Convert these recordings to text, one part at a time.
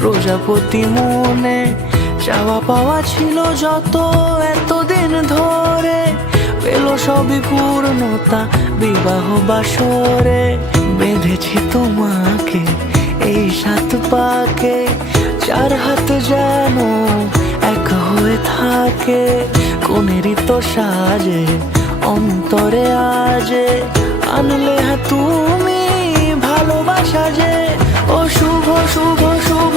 প্রজাপতি মনে চাওয়া পাওয়া ছিল যত এতদিন ধরে, পেল সবই পূর্ণতা বিবাহ বাসরে। বেঁধেছি তোমাকে এই 7 পাকে, 4 হাত যেন এক হয়ে থাকে। কোনেরই তো সাজে অন্তরে আজে, আনলে তুমি ভালোবাসা যে। ও শুভ শুভ শুভ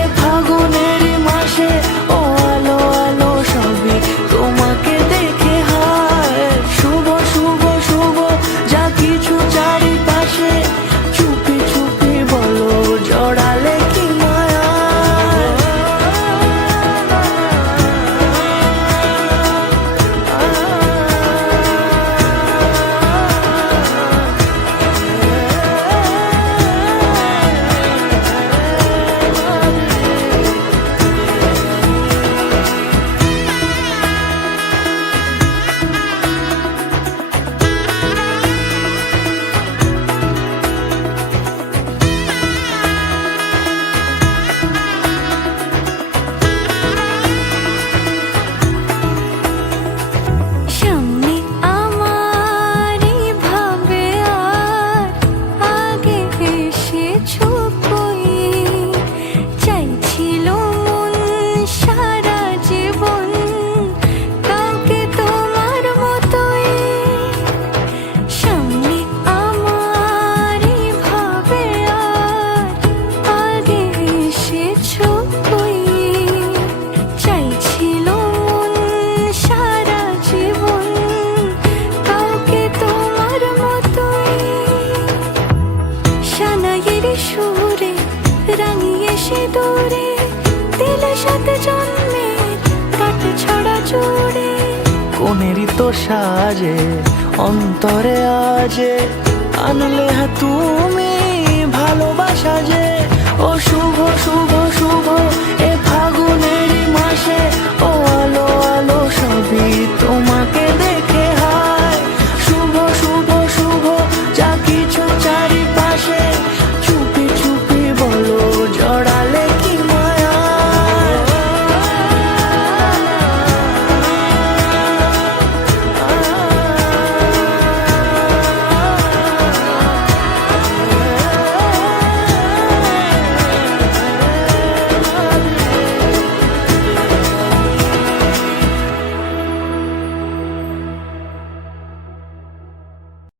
এ ফাগুনেরই মাসে, ও আলো আলো সবই তোমাকে দেখে হায়। শুভ শুভ শুভ যা কিছু চারিপাশে, চুপি চুপি বলো জড়ালে কি মায়া। সুরে রাঙিয়ে সে দূরে দিলে 7 জন্মের কাট ছড়া জোড়ে। কোনেরই তো সাজে অন্তরে আজে, আনলে তুমি ভালোবাসা যে। ও শুভ শুভ শুভ এ